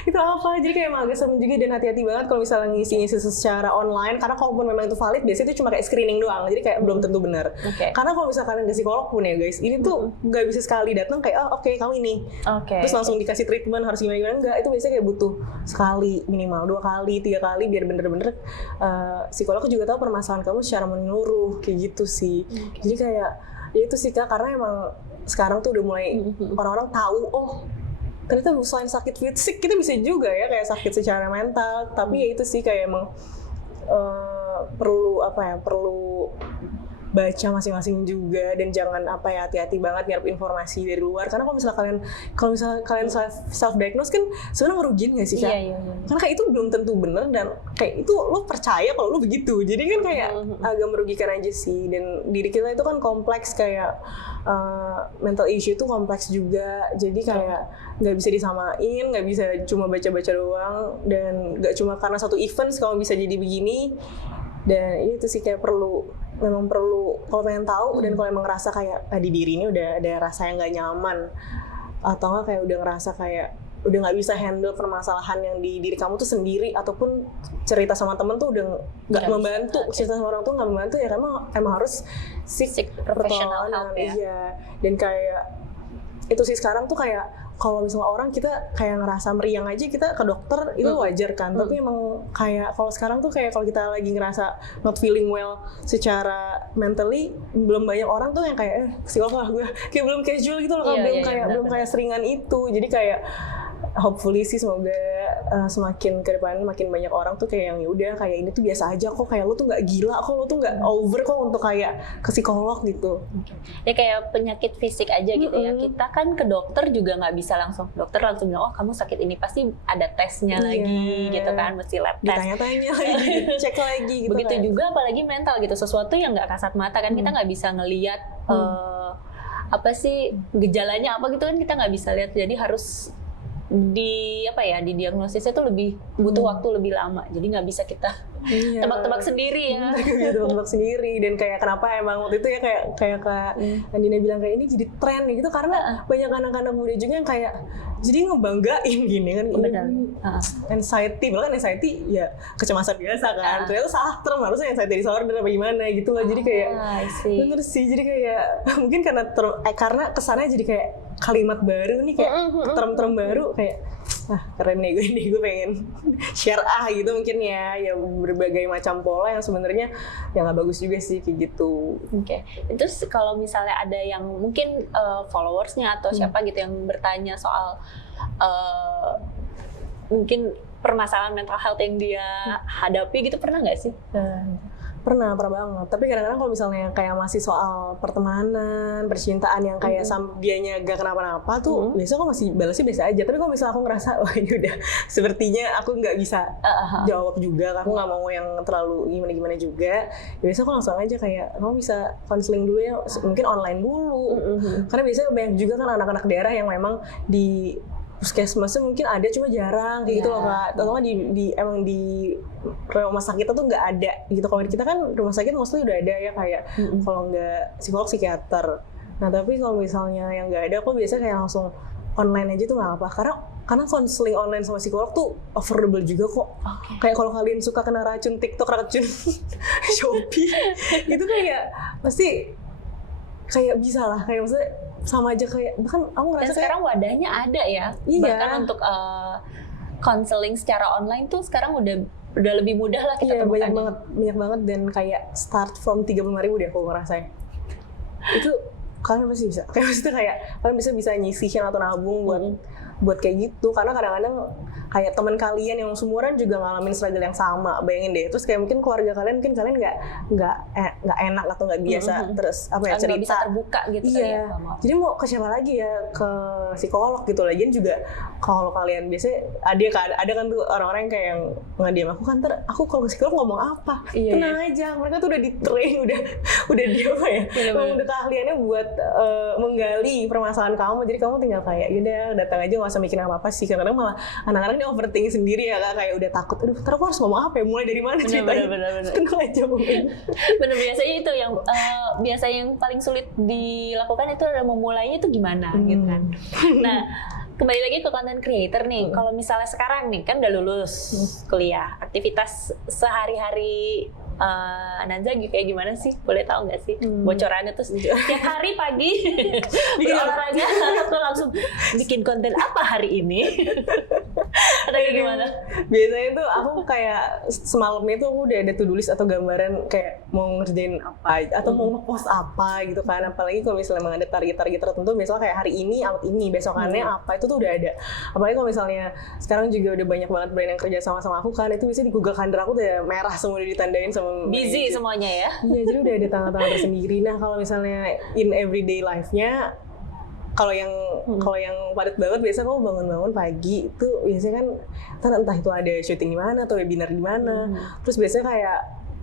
itu apa, jadi kayak emang agak serem juga dan hati-hati banget kalau misalnya ngisi-ngisi secara online, karena kalaupun memang itu valid biasanya itu cuma kayak screening doang, jadi kayak belum tentu benar. Karena kalau misalnya kalian ke psikolog pun ya guys, ini tuh nggak bisa sekali datang kayak oke, kamu ini terus langsung dikasih treatment harus gimana enggak, itu biasanya kayak butuh sekali minimal 2 kali 3 kali biar bener-bener psikolog juga tahu permasalahan kamu secara menyeluruh kayak gitu sih. Jadi kayak ya itu sih Kak, karena emang sekarang tuh udah mulai orang-orang tahu ternyata selain sakit fisik kita bisa juga ya kayak sakit secara mental. Tapi ya itu sih kayak emang perlu baca masing-masing juga dan jangan hati-hati banget nyerap informasi dari luar, karena kalau misalnya kalian self diagnose kan sebenarnya ngerugiin nggak sih Kak? Iya. Karena kayak itu belum tentu benar dan kayak itu lo percaya kalau lo begitu, jadi kan kayak agak merugikan aja sih. Dan diri kita itu kan kompleks, kayak mental issue itu kompleks juga, jadi kayak nggak bisa disamain, nggak bisa cuma baca-baca doang, dan nggak cuma karena satu event kalau bisa jadi begini. Dan itu sih kayak memang perlu kalau pengen tahu dan kalau emang ngerasa kayak di diri ini udah ada rasa yang nggak nyaman atau nggak kayak udah ngerasa kayak udah nggak bisa handle permasalahan yang di diri kamu tuh sendiri, ataupun cerita sama temen tuh udah nggak membantu, cerita sama orang tuh nggak membantu, ya emang harus seek professional help ya. Iya, dan kayak itu sih sekarang tuh kayak kalau misalnya orang kita kayak ngerasa meriang aja kita ke dokter itu wajar kan, tapi emang kayak kalau sekarang tuh kayak kalau kita lagi ngerasa not feeling well secara mentally, belum banyak orang tuh yang kayak psikolog lah gue, kayak belum casual gitu loh, belum kayak seringan itu. Jadi kayak hopefully sih semoga semakin ke depan makin banyak orang tuh kayak yang yaudah kayak ini tuh biasa aja kok, kayak lu tuh nggak gila kok, lu tuh nggak over kok untuk kayak ke psikolog gitu. Ya kayak penyakit fisik aja gitu ya, kita kan ke dokter juga nggak bisa langsung bilang kamu sakit ini, pasti ada tesnya lagi gitu kan, mesti lab test, ditanya-tanya lagi, cek lagi gitu. Begitu kan juga apalagi mental gitu, sesuatu yang nggak kasat mata kan, kita nggak bisa ngelihat apa sih gejalanya apa gitu kan, kita nggak bisa lihat, jadi harus diagnosisnya tuh lebih butuh waktu lebih lama, jadi nggak bisa kita tebak-tebak sendiri ya. Tebak-tebak sendiri. Dan kayak kenapa emang waktu itu ya kayak Kak Andina bilang kayak ini jadi tren gitu, karena banyak anak-anak muda juga yang kayak jadi ngebanggain gini kan, anxiety, bahkan anxiety ya kecemasan biasa kan, ternyata salah term, harusnya anxiety disorder apa gimana gitu lah. Jadi kayak bener sih, jadi kayak mungkin karena kesannya jadi kayak kalimat baru nih, kayak term-term baru, kayak keren nih gue pengen share gitu mungkin ya berbagai macam pola yang sebenarnya ya nggak bagus juga sih kayak gitu. Terus kalau misalnya ada yang mungkin followersnya atau siapa gitu yang bertanya soal mungkin permasalahan mental health yang dia hadapi gitu, pernah nggak sih? Pernah banget. Tapi kadang-kadang kalau misalnya kayak masih soal pertemanan, percintaan yang kayak dianya gak kenapa-napa tuh, biasa aku masih balasnya biasa aja. Tapi kalau misalnya aku ngerasa, wah ini udah sepertinya aku nggak bisa jawab juga, aku nggak mau yang terlalu gimana-gimana juga. Ya biasa aku langsung aja kayak, kamu bisa konseling dulu ya, mungkin online dulu. Karena biasanya banyak juga kan anak-anak daerah yang memang di puskesmasnya mungkin ada cuma jarang kayak gitu loh Kak. Atau emang di rumah sakit tuh nggak ada gitu. Kalau di kita kan rumah sakit mostly udah ada ya kayak kalau nggak psikolog, psikiater. Nah tapi kalau misalnya yang nggak ada, aku biasa kayak langsung online aja tuh nggak apa. Karena konseling online sama psikolog tuh affordable juga kok. Kayak kalau kalian suka kena racun TikTok, racun Shopee, itu kayak pasti kayak bisa lah, kayak maksudnya sama aja kayak, bahkan aku ngerasa dan sekarang wadahnya ada ya, bahkan untuk konseling secara online tuh sekarang udah lebih mudah lah kita temukan. Banyak banget dan kayak start from 35.000 deh aku ngerasain. Itu kalian pasti bisa, kayak maksudnya kayak kalian bisa nyisihin atau nabung buat kayak gitu, karena kadang-kadang kayak teman kalian yang seumuran juga ngalamin struggle yang sama, bayangin deh. Terus kayak mungkin keluarga kalian nggak enak atau nggak biasa terus apa ya cerita, bisa terbuka gitu. Jadi mau ke siapa lagi ya, ke psikolog gitu. Lagian juga kalau kalian biasanya ada kan tuh orang-orang kayak yang ngadiam aku kan, aku kalau ke psikolog ngomong apa, tenang aja, mereka tuh udah di-train, udah dia apa ya, memang udah keahliannya buat menggali permasalahan kamu. Jadi kamu tinggal kayak yaudah datang aja, nggak usah mikirin apa-apa sih. Kadang-kadang malah anak-anak ini overthinking sendiri ya Kak, kayak udah takut, aduh ntar aku harus ngomong apa ya, mulai dari mana ceritanya. Bener. Tenang aja mungkin. Bener, biasanya itu yang yang paling sulit dilakukan itu adalah memulainya itu gimana gitu kan. Nah kembali lagi ke content creator nih, kalau misalnya sekarang nih kan udah lulus kuliah, aktivitas sehari-hari Nanza kayak gimana sih? Boleh tahu nggak sih bocorannya tuh? Tiap hari pagi bikin olahraga atau langsung bikin konten apa hari ini? Atau gimana? Biasanya tuh aku kayak semalamnya tuh aku udah ada to-do list atau gambaran kayak mau ngerjain apa atau mau nge-post apa gitu kan. Apalagi kalau misalnya memang ada target-target tertentu, misalnya kayak hari ini out ini, besokannya apa, itu tuh udah ada. Apalagi kalau misalnya sekarang juga udah banyak banget brand yang kerja sama aku kan, itu biasanya di Google Calendar aku udah merah semua, udah ditandain sama busy semuanya ya. Iya, jadi udah ada tanggal-tanggal tersendiri. Nah, kalau misalnya in everyday life-nya, kalau yang padat banget biasanya aku bangun-bangun pagi itu biasanya kan entah itu ada syuting di mana atau webinar di mana. Terus biasanya kayak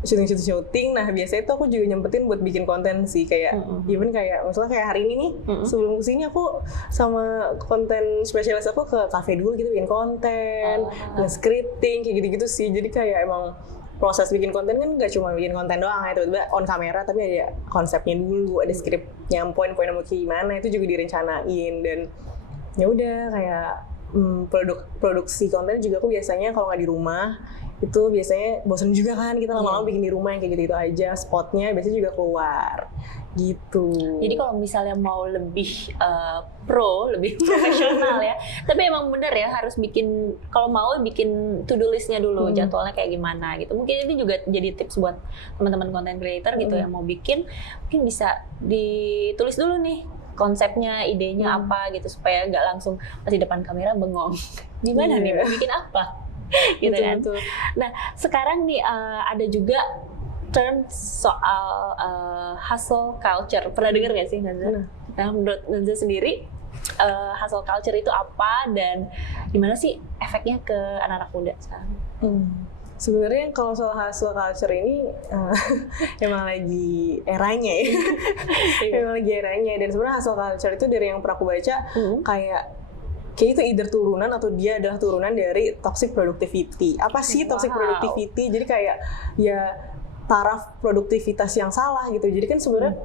syuting. Nah, biasanya itu aku juga nyempetin buat bikin konten sih, kayak even kayak misalnya kayak hari ini nih, sebelum kesini aku sama konten spesialis aku ke cafe dulu gitu bikin konten, nge-scripting kayak gitu-gitu sih. Jadi kayak emang proses bikin konten kan nggak cuma bikin konten doang ya, tiba-tiba on kamera, tapi ada konsepnya dulu, ada skripnya, poin-poin mau gimana, itu juga direncanain. Dan ya udah kayak produksi konten juga aku biasanya kalau nggak di rumah itu biasanya bosen juga kan, kita lama-lama bikin di rumah yang kayak gitu aja, spotnya biasanya juga keluar gitu. Jadi kalau misalnya mau lebih lebih profesional ya, tapi emang bener ya harus bikin, kalau mau bikin to do listnya dulu, jadwalnya kayak gimana gitu. Mungkin ini juga jadi tips buat teman-teman content creator gitu yang mau bikin, mungkin bisa ditulis dulu nih konsepnya, idenya apa gitu, supaya nggak langsung pas di depan kamera bengong. Gimana nih mau bikin apa? Gitu kan. Nah sekarang nih ada juga term soal hustle culture. Pernah dengar nggak sih Nanza? Nah menurut Nanza sendiri hustle culture itu apa dan gimana sih efeknya ke anak-anak muda sekarang? Sebenarnya kalau soal hustle culture ini emang lagi eranya ya. Emang lagi eranya, dan sebenarnya hustle culture itu dari yang pernah aku baca kayak itu either turunan atau dia adalah turunan dari toxic productivity. Apa sih toxic productivity? Jadi kayak ya taraf produktivitas yang salah gitu. Jadi kan sebenarnya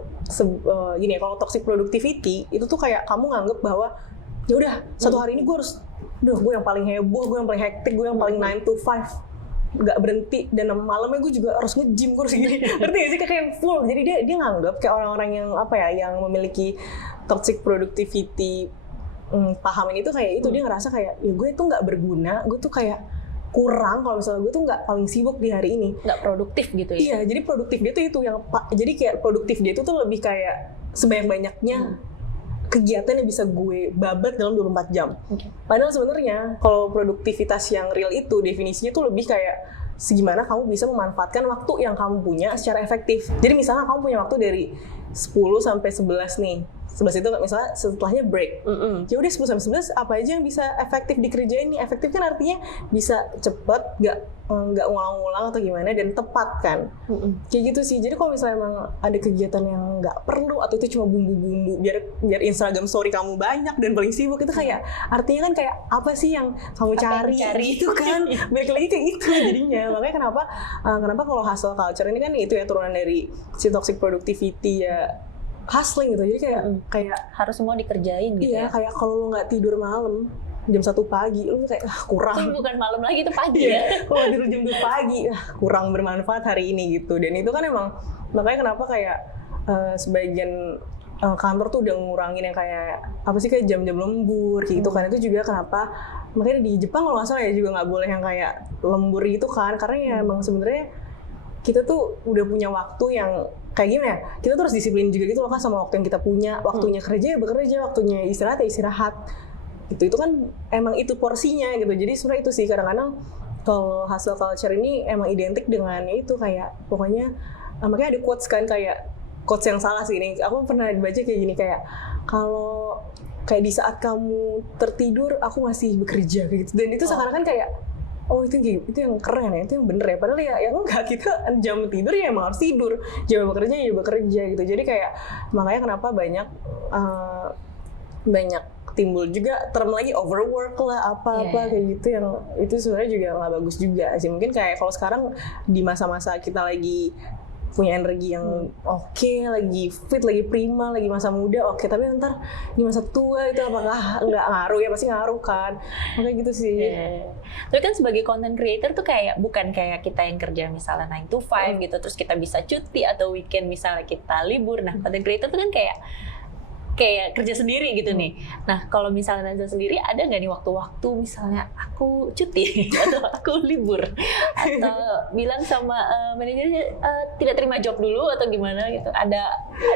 gini ya, kalau toxic productivity itu tuh kayak kamu nganggep bahwa ya udah satu hari ini gue harus, gue yang paling heboh, gue yang paling hektik, gue yang paling 9 to 5 nggak berhenti, dan malamnya gue juga harus nge-gym, gue harus gini. Ngerti gak sih, kayak full. Jadi dia nganggep kayak orang-orang yang apa ya, yang memiliki toxic productivity pahaman itu kayak itu, dia ngerasa kayak ya gue tuh nggak berguna, gue tuh kayak kurang kalau misalnya gue tuh nggak paling sibuk di hari ini, nggak produktif gitu ya. Iya, jadi produktif dia tuh itu yang jadi kayak produktif dia tuh lebih kayak sebanyak-banyaknya kegiatan yang bisa gue babat dalam 24 jam. Padahal sebenarnya kalau produktivitas yang real itu definisinya tuh lebih kayak segimana kamu bisa memanfaatkan waktu yang kamu punya secara efektif. Jadi misalnya kamu punya waktu dari 10 sampai 11 nih. 11 itu misalnya setelahnya break. Ya udah 10 sampai 11 apa aja yang bisa efektif dikerjain nih. Efektif kan artinya bisa cepet, nggak ngulang-ngulang atau gimana, dan tepat kan. Kayak gitu sih. Jadi kalau misalnya emang ada kegiatan yang nggak perlu atau itu cuma bumbu-bumbu biar Instagram story kamu banyak dan paling sibuk, itu kayak artinya kan kayak apa sih yang kamu cari itu kan. Balik lagi kayak gitu jadinya. Makanya kenapa kalau hustle culture ini kan itu ya turunan dari si toxic productivity ya, hustling gitu. Jadi kayak harus semua dikerjain gitu. Iya, kayak kalau lu nggak tidur malam jam 1 pagi, lu kayak kurang. Itu bukan malam lagi, itu pagi ya. Kalau tidur jam 2 pagi, kurang bermanfaat hari ini gitu. Dan itu kan emang makanya kenapa kayak sebagian kantor tuh udah ngurangin yang kayak apa sih, kayak jam-jam lembur gitu kan. Itu juga kenapa makanya di Jepang kalau nggak salah ya juga nggak boleh yang kayak lembur gitu kan, karena ya emang sebenarnya kita tuh udah punya waktu yang kayak gimana ya, kita tuh harus disiplin juga gitu loh kan sama waktu yang kita punya. Waktunya kerja ya bekerja, waktunya istirahat ya istirahat gitu. Itu kan emang itu porsinya gitu. Jadi sebenarnya itu sih kadang-kadang kalau hustle culture ini emang identik dengan itu kayak pokoknya makanya ada quotes kan, kayak quotes yang salah sih ini. Aku pernah baca kayak gini, kayak kalau kayak di saat kamu tertidur aku masih bekerja kayak gitu. Dan itu sekarang kan kayak oh itu yang keren ya, itu yang bener ya. Padahal ya enggak, kita jam tidur ya emang harus tidur, jam bekerja ya bekerja gitu. Jadi kayak makanya kenapa banyak timbul juga term lagi overwork lah apa-apa kayak gitu, yang itu sebenarnya juga nggak bagus juga sih. Mungkin kayak kalau sekarang di masa-masa kita lagi punya energi yang oke, lagi fit, lagi prima, lagi masa muda oke, tapi ntar di masa tua itu apakah nggak ngaruh ya? Pasti ngaruh kan, makanya gitu sih. Tapi kan sebagai content creator tuh kayak bukan kayak kita yang kerja misalnya 9 to 5 gitu, terus kita bisa cuti atau weekend misalnya kita libur. Nah, content creator tuh kan kayak kerja sendiri gitu nih. Nah, kalau misalnya Naza sendiri, ada nggak nih waktu-waktu misalnya aku cuti atau aku libur, atau bilang sama manajernya tidak terima job dulu atau gimana gitu? Ada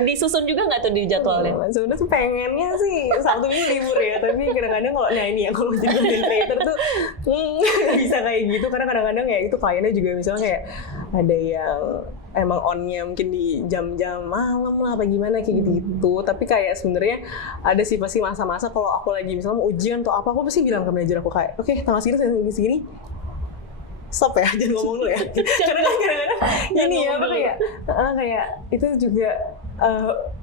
disusun juga nggak tuh di jadwalnya? Sebenarnya pengennya sih Sabtu Minggu libur ya, tapi kadang-kadang kalau jadi content creator tuh bisa kayak gitu, karena kadang-kadang ya itu kliennya juga misalnya kayak ada yang emang onnya mungkin di jam-jam malam lah apa gimana kayak gitu-gitu. Tapi kayak sebenarnya ada sih pasti masa-masa kalau aku lagi misalnya mau ujian atau apa, aku pasti bilang ke manajer aku kayak oke, tanggal segini stop ya, jangan ngomong dulu ya. Karena kadang-kadang ini ya apa kayak itu juga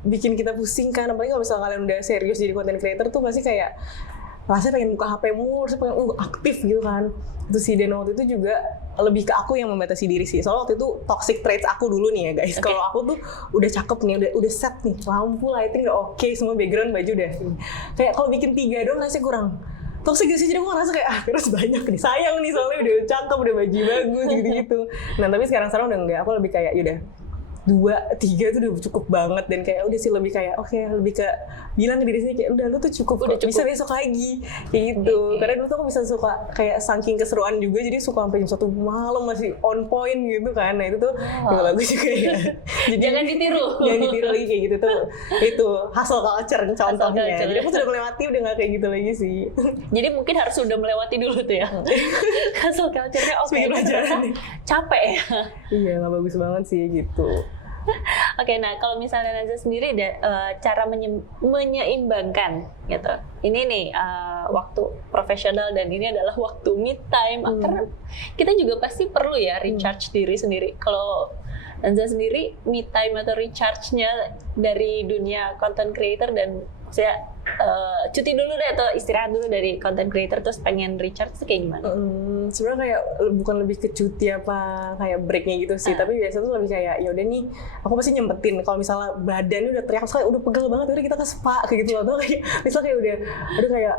bikin kita pusing kan. Apalagi kalau misalnya kalian udah serius jadi content creator tuh pasti kayak rasanya pengen buka HP mulu, terus pengen aktif gitu kan. Itu sih, dan waktu itu juga lebih ke aku yang membatasi diri sih. Soalnya waktu itu toxic traits aku dulu nih ya guys. Kalau aku tuh udah cakep nih, udah set nih, lampu, lighting udah oke, semua background baju udah. Kayak kalau bikin 3 doang rasanya kurang toxic sih. Jadi aku ngerasa kayak terus banyak nih, sayang nih soalnya udah cakep, udah baju bagus gitu-gitu. Nah tapi sekarang udah enggak, aku lebih kayak yaudah 2, 3 itu udah cukup banget. Dan kayak udah sih lebih kayak oke, lebih ke bilang ke diri sendiri kayak udah lu tuh cukup, bisa besok lagi kayak gitu. Karena dulu tuh aku bisa suka kayak saking keseruan juga, jadi suka sampai jam 1 malam masih on point gitu kan. Nah itu tuh juga bagus juga ya. Jadi jangan ditiru lagi kayak gitu tuh. Itu hustle culture contohnya. Jadi aku sudah melewati, udah nggak kayak gitu lagi sih. Jadi mungkin harus sudah melewati dulu tuh ya. Hustle culture-nya capek ya. Iya, nggak bagus banget sih gitu. Oke, nah kalau misalnya Naza sendiri cara menyeimbangkan gitu. Ini nih waktu profesional dan ini adalah waktu me time. Karena kita juga pasti perlu ya recharge diri sendiri. Kalau Naza sendiri me time atau recharge-nya dari dunia content creator dan maksudnya cuti dulu deh atau istirahat dulu dari content creator terus pengen recharge itu kayak gimana? Sebenarnya kayak bukan lebih ke cuti apa kayak breaknya gitu sih, tapi biasa tuh lebih kayak ya udah nih aku pasti nyempetin. Kalau misalnya badan udah teriak sekali, udah pegel banget, udah kita ke spa kayak gitu atau kayak misalnya kayak udah kayak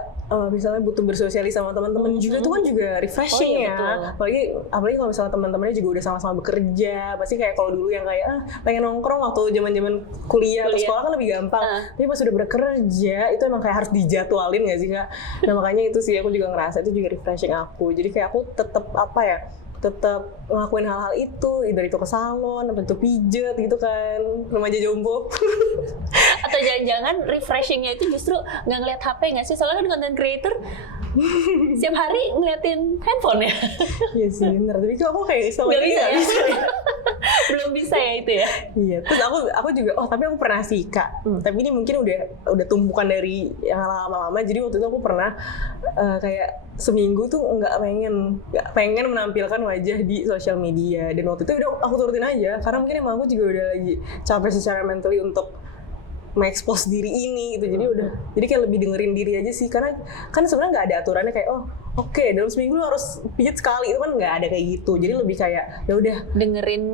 misalnya butuh bersosialis sama teman-teman juga, itu kan juga refreshing ya. Apalagi kalau misalnya teman-temannya juga udah sama-sama bekerja, pasti kayak kalau dulu yang kayak pengen nongkrong waktu zaman-zaman kuliah atau sekolah kan lebih gampang. Tapi pas udah bekerja itu emang kayak harus dijadwalin nggak sih Kak? Nah makanya itu sih aku juga ngerasa itu juga refreshing aku. Jadi kayak aku tetap tetap ngelakuin hal-hal itu, dari itu ke salon, sampai itu pijet gitu kan, remaja jompo. Atau jangan-jangan refreshingnya itu justru nggak ngeliat HP nggak sih? Soalnya kan content creator setiap hari ngeliatin handphone ya. Iya sih bener, tapi itu aku kayak Nggak bisa ya? Belum bisa ya itu ya? Iya, terus aku juga, tapi aku pernah sih Kak, tapi ini mungkin udah tumpukan dari yang lama-lama, jadi waktu itu aku pernah kayak seminggu tuh nggak pengen menampilkan wajah di sosial media, dan waktu itu udah aku turutin aja, karena mungkin emang aku juga udah lagi capek secara mentally untuk mengekspos diri ini gitu, jadi kayak lebih dengerin diri aja sih, karena kan sebenarnya nggak ada aturannya kayak oke, dalam seminggu lu harus pijit sekali, itu kan nggak ada kayak gitu, jadi lebih kayak ya udah dengerin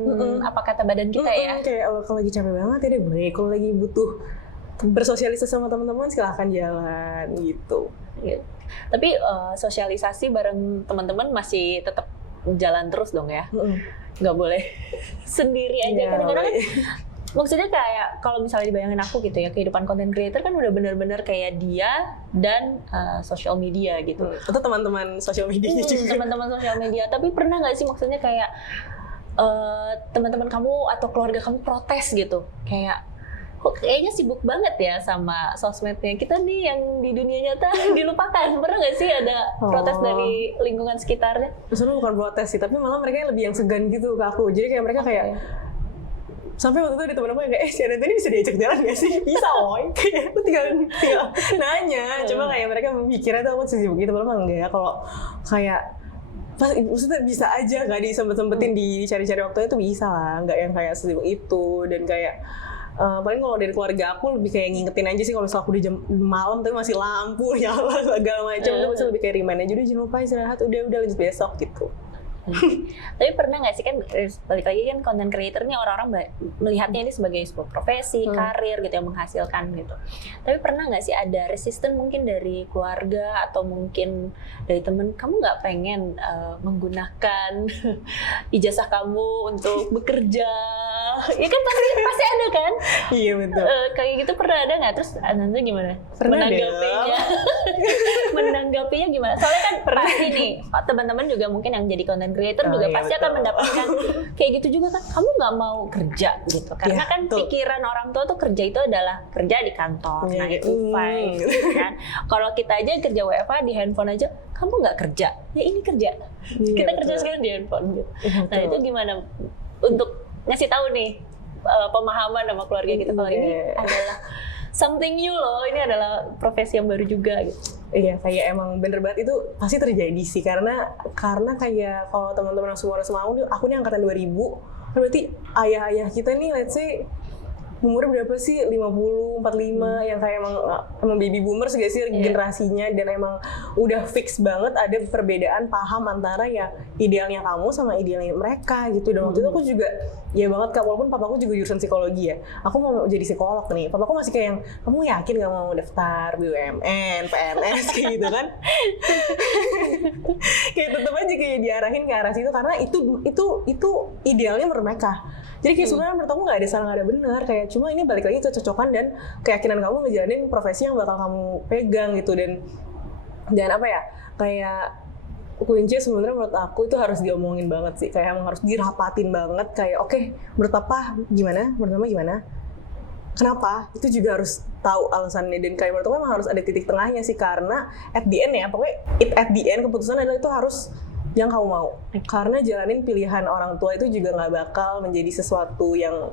apa kata badan kita ya. Kayak kalau lagi capek banget ya deh break, kalau lagi butuh bersosialisasi sama teman-teman silahkan jalan gitu. Gitu. Tapi sosialisasi bareng teman-teman masih tetap jalan terus dong ya? Nggak boleh sendiri aja. Kadang-kadang kan maksudnya kayak kalau misalnya dibayangin aku gitu ya, kehidupan content creator kan udah bener-bener kayak dia dan social media gitu. Atau teman-teman social media juga. Teman-teman social media. Tapi pernah nggak sih maksudnya kayak teman-teman kamu atau keluarga kamu protes gitu? Kayak kok kayaknya sibuk banget ya sama sosmednya. Kita nih yang di dunia nyata dilupakan. Pernah nggak sih ada protes dari lingkungan sekitarnya? Sebenarnya bukan protes sih, tapi malah mereka lebih yang segan gitu ke aku. Jadi kayak mereka kayak sampai waktu itu ada temen aku yang kayak, si Ananta ini bisa diajak jalan gak sih? Bisa woy, kayak aku tinggal nanya. Cuma kayak mereka mikirnya tuh aku sibuk gitu, malah enggak. Kalau kayak maksudnya bisa aja gak disempet-sempetin dicari-cari waktunya tuh bisa lah, nggak yang kayak sibuk itu. Dan kayak paling kalau dari keluarga aku lebih kayak ngingetin aja sih, kalau misalnya aku di jam malam tapi masih lampu nyala segala macam, itu lebih kayak remind aja, udah jangan lupa istirahat, udah lanjut besok gitu. Tapi pernah nggak sih, kan balik lagi kan content creator nih orang-orang melihatnya ini sebagai sebuah profesi, karir gitu yang menghasilkan gitu. Tapi pernah nggak sih ada resisten mungkin dari keluarga atau mungkin dari temen, kamu nggak pengen menggunakan ijazah kamu untuk bekerja? Ya kan pasti ada kan? Iya betul. Kayak gitu pernah ada nggak? Terus Ananda gimana? Pernah menanggapinya? Menanggapinya gimana? Soalnya kan pasti nih teman-teman juga mungkin yang jadi content creator juga pasti akan mendapatkan kayak gitu juga kan, kamu nggak mau kerja gitu karena kan pikiran orang tua tuh kerja itu adalah kerja di kantor 9 to 5 gitu kan. Kalau kita aja kerja WFH di handphone aja, kamu nggak kerja ya ini kerja, kita kerja sekarang di handphone gitu. Nah itu gimana untuk ngasih tahu nih pemahaman sama keluarga kita kalau ini adalah something new loh, ini adalah profesi yang baru juga gitu. Iya, kayak emang bener banget itu pasti terjadi sih, karena kayak kalau teman-teman yang semua semau, aku nih angkatan 2000, berarti ayah-ayah kita nih let's say umurnya berapa sih, 50, 45, yang kayak emang baby boomers gak sih generasinya, dan emang udah fix banget ada perbedaan paham antara ya idealnya kamu sama idealnya mereka gitu. Dan waktu itu aku juga ya banget Kak, walaupun papaku juga jurusan psikologi ya, aku mau jadi psikolog nih, papaku masih kayak yang, kamu yakin gak mau daftar BUMN, PNS kayak gitu kan. Kayak tetep aja kayak diarahin ke arah situ, karena itu idealnya menurut mereka. Jadi kayak sebenarnya menurut aku nggak ada salah, nggak ada benar, kayak cuma ini balik lagi kecocokan dan keyakinan kamu ngejalanin profesi yang bakal kamu pegang gitu. Dan apa ya, kayak kunci sebenarnya menurut aku itu harus diomongin banget sih, kayak emang harus dirapatin banget, kayak oke, menurut apa gimana, menurut mama gimana, kenapa, itu juga harus tahu alasannya. Dan kayak menurut aku emang harus ada titik tengahnya sih, karena at the end ya, pokoknya at the end keputusan adalah itu harus yang kamu mau. Karena jalanin pilihan orang tua itu juga nggak bakal menjadi sesuatu yang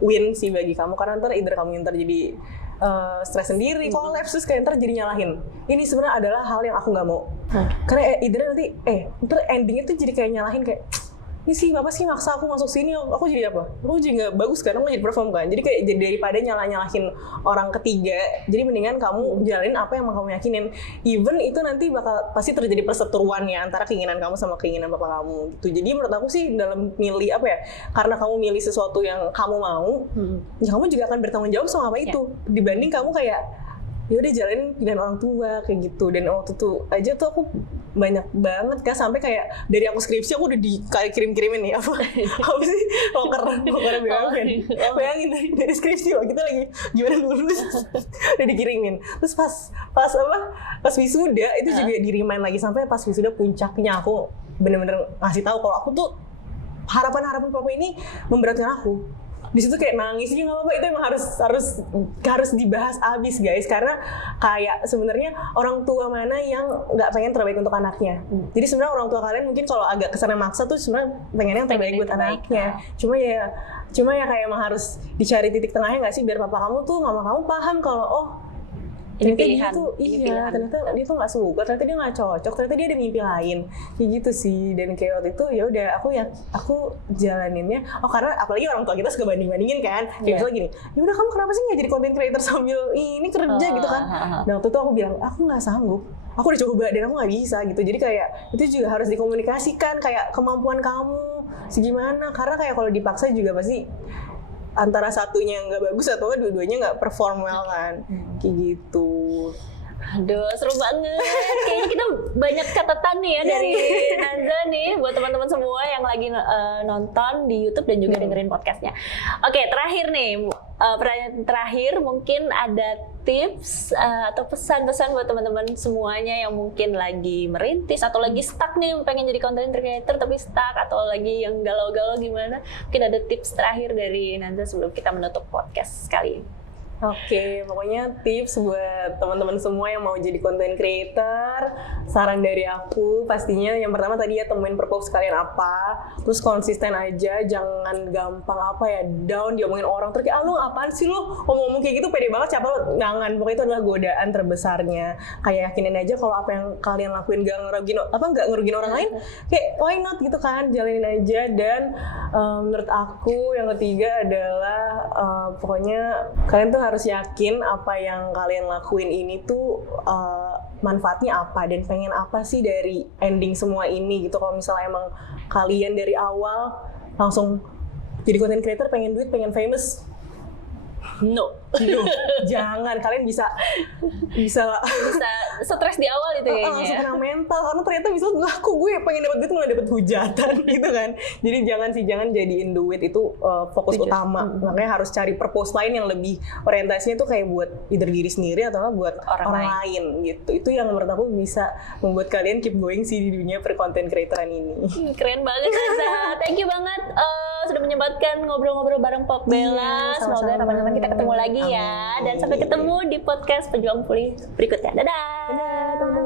win sih bagi kamu, karena ntar either kamu ntar jadi stres sendiri, kolaps, terus kayak ntar jadi nyalahin. Ini sebenarnya adalah hal yang aku nggak mau. Karena either nanti ntar endingnya tuh jadi kayak nyalahin, kayak ini sih bapak sih maksa aku masuk sini, aku jadi apa? Aku jadi nggak bagus kan, aku jadi perform kan. Jadi kayak daripada nyalahin orang ketiga, jadi mendingan kamu jalanin apa yang mau kamu yakinin. Even itu nanti bakal pasti terjadi perseteruan ya antara keinginan kamu sama keinginan bapak kamu gitu. Jadi menurut aku sih dalam milih apa ya, karena kamu milih sesuatu yang kamu mau, ya kamu juga akan bertanggung jawab sama apa itu. Dibanding kamu kayak ya udah jalanin pilihan orang tua kayak gitu. Dan waktu itu aja tuh aku banyak banget Kak, sampai kayak dari aku skripsi aku udah dikirim-kirimin nih apa sih loker BUMN. Bayangin dari skripsi loh, kita lagi gimana lulus udah dikirimin. Terus pas wisuda itu juga di-remind lagi, sampai pas wisuda puncaknya aku bener-bener ngasih tahu kalau aku tuh harapan papa ini memberatkan aku. di situ kayak nangis juga nggak apa-apa, itu emang harus dibahas abis guys, karena kayak sebenarnya orang tua mana yang nggak pengen terbaik untuk anaknya. Jadi sebenarnya orang tua kalian mungkin kalau agak kesana maksa tuh sebenarnya pengennya yang terbaik buat anaknya. Cuma ya kayak emang harus dicari titik tengahnya nggak sih, biar papa kamu tuh mama kamu paham kalau ini pilihan. pilihan. Ternyata dia tuh nggak suka, ternyata dia nggak cocok, ternyata dia ada mimpi lain, kayak gitu sih. Dan kayak waktu itu ya udah aku jalaninnya. Karena apalagi orang tua kita suka bandingin kan, kayak misalnya gini, ya udah kamu kenapa sih nggak jadi content creator sambil ini kerja gitu kan? Nah waktu itu aku bilang aku nggak sanggup, aku udah coba dan aku nggak bisa gitu. Jadi kayak itu juga harus dikomunikasikan, kayak kemampuan kamu segimana, karena kayak kalau dipaksa juga pasti antara satunya nggak bagus atau dua-duanya nggak perform well kan, kayak gitu. Aduh, seru banget. Kayaknya kita banyak catatan nih ya dari Nanza nih buat teman-teman semua yang lagi nonton di YouTube dan juga dengerin podcastnya. Oke, terakhir nih, pertanyaan terakhir, mungkin ada tips atau pesan-pesan buat teman-teman semuanya yang mungkin lagi merintis atau lagi stuck nih, pengen jadi content creator tapi stuck, atau lagi yang galau-galau gimana? Mungkin ada tips terakhir dari Nanza sebelum kita menutup podcast kali ini. Oke, pokoknya tips buat teman-teman semua yang mau jadi content creator, saran dari aku pastinya yang pertama tadi ya, temuin purpose kalian apa, terus konsisten aja, jangan gampang down diomongin orang, terus kayak lu apaan sih lu ngomong kayak gitu, pede banget siapa lu, jangan. Pokoknya itu adalah godaan terbesarnya. Kayak yakinin aja kalau apa yang kalian lakuin gak ngerugiin orang lain, kayak why not gitu kan, jalanin aja. Dan menurut aku yang ketiga adalah pokoknya kalian tuh harus yakin apa yang kalian lakuin ini tuh manfaatnya apa dan pengen apa sih dari ending semua ini gitu. Kalau misalnya emang kalian dari awal langsung jadi content creator, pengen duit, pengen famous, no, jangan. Kalian bisa stres di awal itu kayaknya. Langsung kena mental, karena ternyata bisa kok gue pengen dapat duit malah dapat hujatan gitu kan. Jadi jangan jadiin duit itu fokus utama. Makanya harus cari purpose lain yang lebih orientasinya tuh kayak buat either diri sendiri atau buat orang lain gitu. Itu yang menurut aku bisa membuat kalian keep going sih di dunia per content creatoran ini. Keren banget Nanza. Thank you banget sudah menyempatkan ngobrol-ngobrol bareng Pop Bella. Semoga kapan-kapan kita ketemu lagi ya. Dan sampai ketemu di podcast Pejuang Pulih berikutnya. Dadah. Dadah teman-teman.